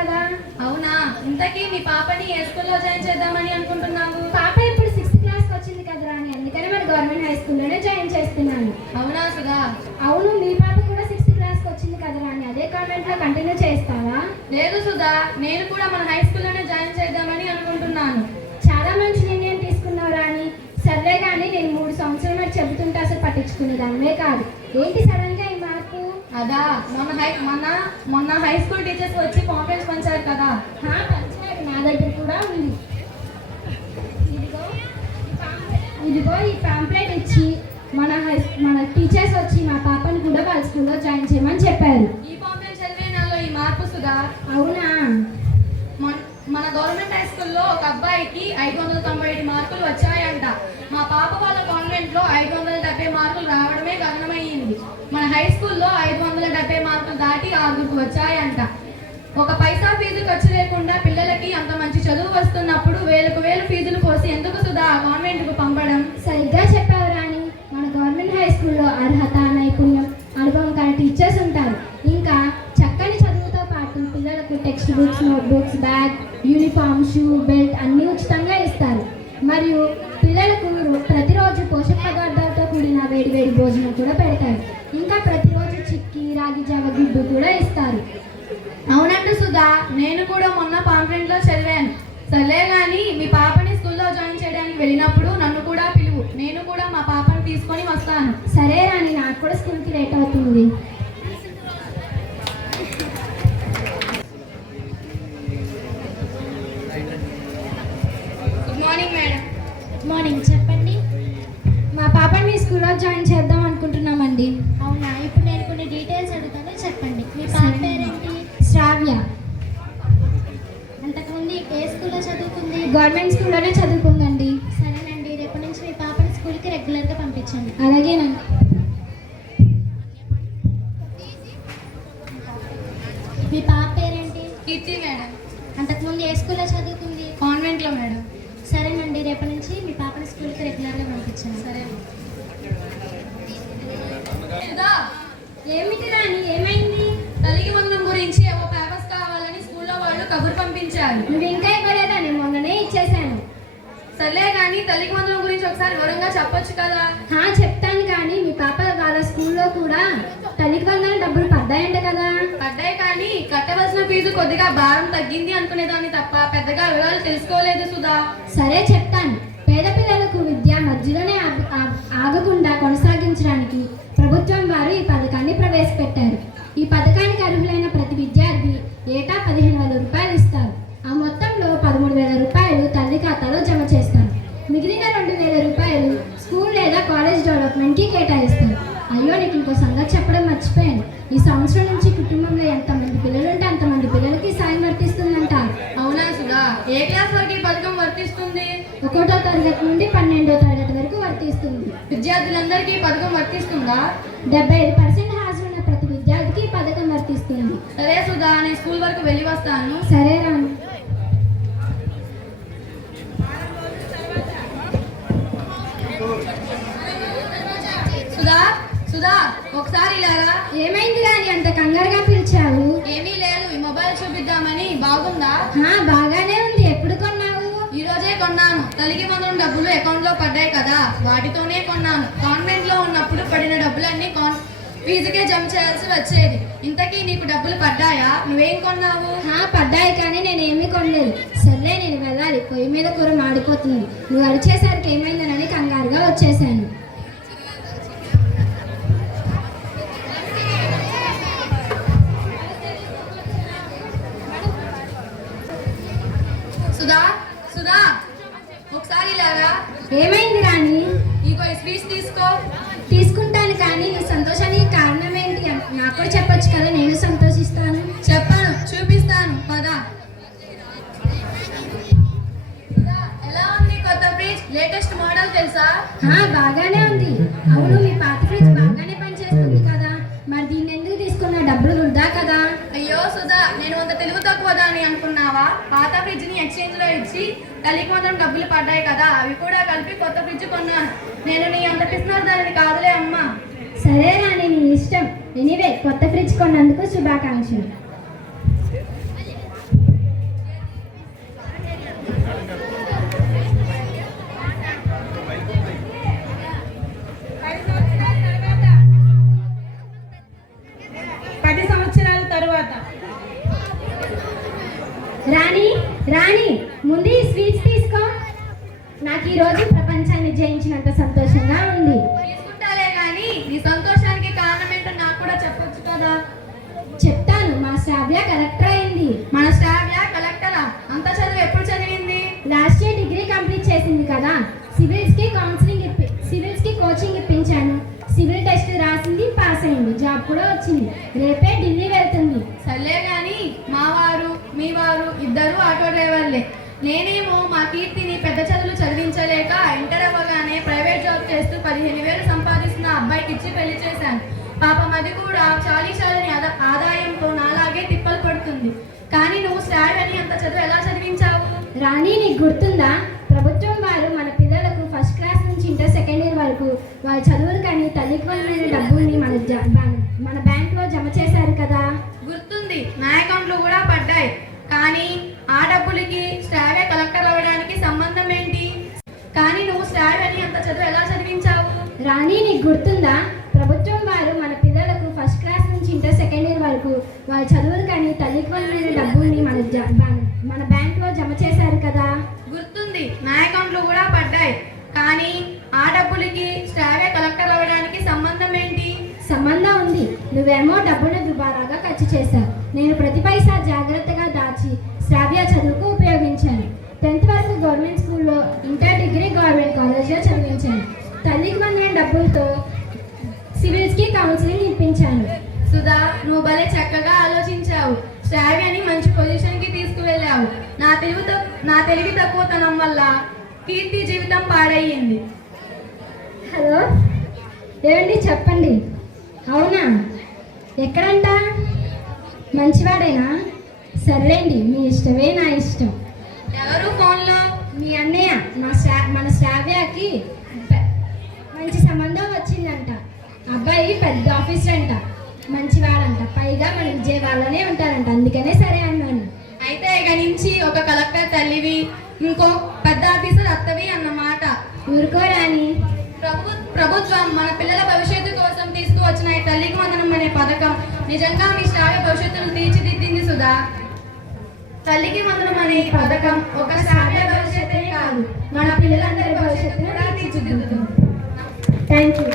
కదా. అవునా? ఇంతకీ మీ పాపని ఏ స్కూల్లో జాయిన్ చేద్దామని అనుకుంటున్నావు? పాప ఇప్పుడు 6th క్లాస్కి వచ్చింది కదా రాని, అందుకని మన గవర్నమెంట్ హై స్కూల్లోనే జాయిన్ చేస్తున్నాను. అవునా సుధా? అవును, మీ పాప కూడా 6th క్లాస్కి వచ్చింది కదా రాని, అదే కాన్వెంట్లో కంటిన్యూ చేస్తావా? లేదు సుధా, నేను కూడా మన హై స్కూల్లోనే జాయిన్ చేద్దామని అనుకుంటున్నాను. చాలా మంచి నిర్ణయం తీసుకున్నావు రాని. సర్లే కానీ నేను 3 సంవత్సరాలు మరి చెబుతుంటే అసలు పట్టించుకునేదానివే కాదు. ఏంటి సడన్గా ఈ మార్పు? అదా, మొన్న హై స్కూల్ టీచర్స్ వచ్చి కాన్ఫరెన్స్ పంచారు కదా. పంచారు, నా దగ్గర కూడా ఉంది. ఇదిగో ఈ పాంప్లెట్ ఇచ్చి మన టీచర్స్ వచ్చి మా పాపని కూడా వాళ్ళ స్కూల్లో జాయిన్ చేయమని చెప్పారు. ఈ పాంప్లెట్ చదివే నాలో ఈ మార్పు సుధా. అవునా? మన గవర్నమెంట్ హై స్కూల్లో ఒక అబ్బాయికి 597 మార్కులు వచ్చాయంట. మా పాప వాళ్ళ కాన్వెంట్లో 570 మార్కులు రావడమే గగనమయ్యింది. మన హై స్కూల్లో 570 మార్కులు దాటి 6కు వచ్చాయంట. ఒక పైసా ఫీజు ఖర్చు లేకుండా పిల్లలకి అంత మంచి చదువు వస్తున్నప్పుడు వేలకు వేలు ఫీజులు పోసి ఎందుకు సుధా కాన్వెంట్కు పంపడం? సరిగ్గా చెప్పావు రాని. మన గవర్నమెంట్ హై స్కూల్లో అర్హత, నైపుణ్యం, అనుభవం కానీ టీచర్స్ ఉంటారు. ఇంకా చక్కని చదువుతో పాటు పిల్లలకు text books, notebooks, bag, uniform, shoe, belt అన్నీ ఉచితంగా ఇస్తారు. మరియు పిల్లలకు ప్రతిరోజు పోషక పదార్థాలతో కూడిన వేడి భోజనం కూడా పెడతారు. ఇంకా ప్రతిరోజు చిక్కీ, రాగి జావ, గుడ్డు కూడా ఇస్తారు. అవునంటు సుధా, నేను కూడా మొన్న పాంప్లెంట్లో చదివాను. సర్లే కానీ మీ పాపని స్కూల్లో జాయిన్ చేయడానికి వెళ్ళినప్పుడు నన్ను కూడా పిలువు, నేను కూడా మా పాపని తీసుకొని వస్తాను. సరే రాని, నాకు కూడా స్కూల్కి లేట్ అవుతుంది. Good morning madam. Good morning, చెప్పండి. మా పాపని మీ స్కూల్లో జాయిన్ చేద్దాం అనుకుంటున్నామండి. అవునా? ఇప్పుడు నేను కొన్ని డీటెయిల్స్ అడుగుతాను, చెప్పండి. మీ పాప పేరేంటి? శ్రావ్య. అంతకుముందు ఏ స్కూల్లో చదువుకుంది? గవర్నమెంట్ స్కూల్లోనే చదువుకుందండి. సరేనండి, రేపటి నుంచి మీ పాపని స్కూల్కి రెగ్యులర్గా పంపించండి. అలాగేనండి. మీ పాప పేరేంటి? కీర్తి మేడం. అంతకుముందు ఏ స్కూల్లో చదువుకుంది? కాన్వెంట్లో మేడం. సరేనండి, రేపటి నుంచి మీ పాపని స్కూల్కి రెగ్యులర్గా పంపించండి. సరే. సుధా, ఏమిటి రాని, ఏమైంది? తల్లికి వందనం గురించి ఏవో పేపర్స్ కావాలని స్కూల్లో వాళ్ళు కబురు పంపించారు. నువ్వు ఇంకా ఇవ్వలేదా? నేను మొన్ననే ఇచ్చేసాను. సర్లే కానీ తల్లికి వందనం గురించి ఒకసారి వివరంగా చెప్పొచ్చు కదా. చెప్తాను కానీ మీ పాప వాళ్ళ స్కూల్లో కూడా తల్లికి వందన డబ్బులు పడ్డాయంట కదా. పడ్డాయి కానీ కట్టవలసిన ఫీజు కొద్దిగా భారం తగ్గింది అనుకునేదాన్ని తప్ప పెద్దగా వివరాలు తెలుసుకోలేదు సుధా. సరే చెప్తాను. పేద పిల్లలకు విద్య మధ్యలోనే ఆగకుండా కొనసాగించడానికి ప్రభుత్వం వారు ఈ పథకాన్ని ప్రవేశపెట్టారు. ఈ పథకానికి అర్హులైన ప్రతి విద్యార్థి ఏటా 15,000 రూపాయలు ఇస్తారు. ఆ మొత్తంలో 13,000 రూపాయలు తల్లి ఖాతాలో జమ చేస్తారు. మిగిలిన 2,000 రూపాయలు స్కూల్ లేదా కాలేజ్ డెవలప్మెంట్కి కేటాయిస్తారు. అయ్యో, నీకు ఇంకో సంగతి చెప్పడం మర్చిపోయాను. ఈ సంవత్సరం నుంచి కుటుంబంలో ఎంతమంది పిల్లలు ఉంటే అంతమంది పిల్లలకి సాయం వర్తిస్తుందంట. అవునా సుధా? ఏ క్లాస్ వరకు ఈ పథకం వర్తిస్తుంది? 1వ తరగతి నుండి 12వ తరగతి వరకు వర్తిస్తుంది. విద్యార్థులందరికీ ఈ పథకం వర్తిస్తుందా? 75% హాజరున్న ప్రతి విద్యార్థికి ఈ పథకం వర్తిస్తుంది. సరే సుధా, నేను స్కూల్ వరకు వెళ్ళి వస్తాను. సరే రాను. సుధా, సుధా, ఒకసారి ఇలారా. ఏమైంది రాని, అంత కంగారుగా పిలిచావు? ఏమీ లేదు, ఈ మొబైల్ చూపిద్దామని. బాగుందా? బాగానే ఉంది. ఎప్పుడు కొన్నావు? ఈ రోజే కొన్నాను. తల్లికి వందనం డబ్బులు అకౌంట్లో పడ్డాయి కదా, వాటితోనే కొన్నాను. కాన్వెంట్లో ఉన్నప్పుడు పడిన డబ్బులన్నీ ఫీజుకే జమ చేయాల్సి వచ్చేది. ఇంతకీ నీకు డబ్బులు పడ్డాయా? నువ్వేం కొన్నావు? పడ్డాయి కానీ నేనేమీ కొనలేదు. సర్లే, నేను వెళ్ళాలి. పొయ్యి మీద కూర మాడిపోతుంది. నువ్వు అరిచేసరికి ఏమైందనని కంగారుగా వచ్చేసాను. సుధా, సుధా, ఒకసారి ఇలారా. ఏమైంది రాని? ఇగో ఈ స్వీట్స్ తీసుకో. తీసుకుంటాను కానీ నీ సంతోషానికి కారణం ఏంటి? నాకు కూడా చెప్పొచ్చు కదా, నేను సంతోషిస్తాను. చెప్పను, చూపిస్తాను పదా. ఎలా ఉంది కొత్త ఫ్రిడ్జ్? లేటెస్ట్ మోడల్ తెలుసా? బాగానే ఉంది. అవును, మీ పాత ఫ్రిడ్జ్ బాగానే పనిచేస్తుంది కదా, మరి దీన్ని ఎందుకు తీసుకున్నా? డబ్బులు వృధా కదా. అయ్యో సుధా, నేను అంత తెలుగు తక్కువదా అని అనుకున్నావా? పాత ఫ్రిడ్జ్ ని ఎక్స్చేంజ్ లో ఇచ్చి తల్లికి మాత్రం డబ్బులు పడ్డాయి కదా, అవి కూడా కలిపి కొత్త ఫ్రిడ్జ్ కొన్నాను. నేను నీ అంత పిసినారు కాదులే అమ్మా. సరే రాని, నీ ఇష్టం. ఎనీవే, కొత్త ఫ్రిడ్జ్ కొన్నందుకు శుభాకాంక్షలు. రాణి రాణి ముందు ఈ స్వీట్స్ తీసుకో. నాకు ఈరోజు ప్రపంచాన్ని జయించినంత సంతోషంగా ఉంది. తీసుకుంటాలే కానీ నీ సంతోషానికి కారణం ఏంటో నాకు కూడా చెప్పొచ్చు కదా. చెప్తాను. మా శ్రావ్య కలెక్టర్ అయింది. మన శ్రావ్య కలెక్టరా? అంత చదువు ఎప్పుడు చదివింది? లాస్ట్ ఇయర్ డిగ్రీ కంప్లీట్ చేసింది కదా. సివిల్స్ కి కోచింగ్ ఇప్పించాను. సివిల్ టెస్ట్ రాసింది, పాస్ అయింది, జాబ్ కూడా వచ్చింది. రేపే ఢిల్లీ వెళ్తుంది. సర్లే కానీ మా వారు మీ వారు ఇద్దరు ఆటో డ్రైవర్లే. నేనేమో మా కీర్తిని పెద్ద చదువులు చదివించలేక ఇంటర్ అవ్వగానే ప్రైవేట్ జాబ్ చేస్తూ 15,000 సంపాదిస్తున్న అబ్బాయికి ఇచ్చి పెళ్లి చేశాను. పాపం అది కూడా చాలీచాలని ఆదాయంతో నాలాగే తిప్పలు పడుతుంది. కానీ నువ్వు శ్రావ్యని అంత చదువు ఎలా చదివించావు? రాణి, నీకు గుర్తుందా? ప్రభుత్వం వారు మన పిల్లలకు ఫస్ట్ క్లాస్ నుంచి ఇంటర్ సెకండ్ ఇయర్ వరకు వాళ్ళ చదువులు కానీ తల్లికి వందైన డబ్బుల్ని మన బ్యాంక్లో జమ చేశారు కదా. గుర్తుంది, నా అకౌంట్లో కూడా పడ్డాయి. కానీ ఆ డబ్బులకి శ్రావ్య కలెక్టర్ అవ్వడానికి సంబంధం ఏంటి? కానీ నువ్వు శ్రావ్యని అంత చదువు ఎలా చదివించావు? రాణి, నీకు గుర్తుందా? ప్రభుత్వం వారు మన పిల్లలకు ఫస్ట్ క్లాస్ నుంచి ఇంటర్ సెకండ్ ఇయర్ వరకు వాళ్ళ చదువులు కానీ తల్లికి వందైన డబ్బుల్ని మన బ్యాంక్లో జమ చేశారు కదా. గుర్తుంది, నా అకౌంట్లో కూడా పడ్డాయి. కానీ ఆ డబ్బులకి శ్రావ్య కలెక్టర్ అవ్వడానికి సంబంధం ఏంటి? సంబంధం ఉంది. నువ్వేమో డబ్బును దుబారాగా ఖర్చు చేశావు. నేను ప్రతి పైసా జాగ్రత్తగా దాచి శ్రావ్య చదువుకు ఉపయోగించాను. 10th వరకు గవర్నమెంట్ స్కూల్లో, ఇంటర్ డిగ్రీ గవర్నమెంట్ కాలేజ్లో చదివించాను. తల్లికి వందైన డబ్బులతో సివిల్స్కి కౌన్సిలింగ్ ఇప్పించాను. సుధా, నువ్వు భలే చక్కగా ఆలోచించావు. శ్రావ్యని మంచి పొజిషన్కి తీసుకువెళ్ళావు. నా తెలివి తక్కువతనం వల్ల కీర్తి జీవితం పాడయ్యింది. హలో, ఏమండి, చెప్పండి. అవునా? ఎక్కడంట? మంచివాడేనా? సర్లేండి, మీ ఇష్టమే నా ఇష్టం. ఎవరు ఫోన్లో? మీ అన్నయ్య. మన శ్రావ్యకి మంచి సంబంధం వచ్చిందంట. అబ్బాయి పెద్ద ఆఫీసర్ అంట, మంచివాడంట, పైగా మన విజయవాడలోనే ఉంటారంట. అందుకనే సరే అన్నాను. అయితే ఇక నుంచి ఒక కలెక్టర్ తల్లివి, ఇంకో పెద్ద ఆఫీసర్ అత్తవి అన్నమాట. ఊరుకోరాని. ప్రభుత్వం మన పిల్లల భవిష్యత్తు కోసం తీసుకువచ్చిన ఈ తల్లికి వందనం అనే పథకం నిజంగా మీ శ్రావ్య భవిష్యత్తును తీర్చిదిద్దింది సుధా. తల్లికి వందనం అనే ఈ పథకం ఒక శ్రావ్య భవిష్యత్తే కాదు, మన పిల్లలందరి భవిష్యత్తు కూడా తీర్చిదిద్దుతుంది. Thank you.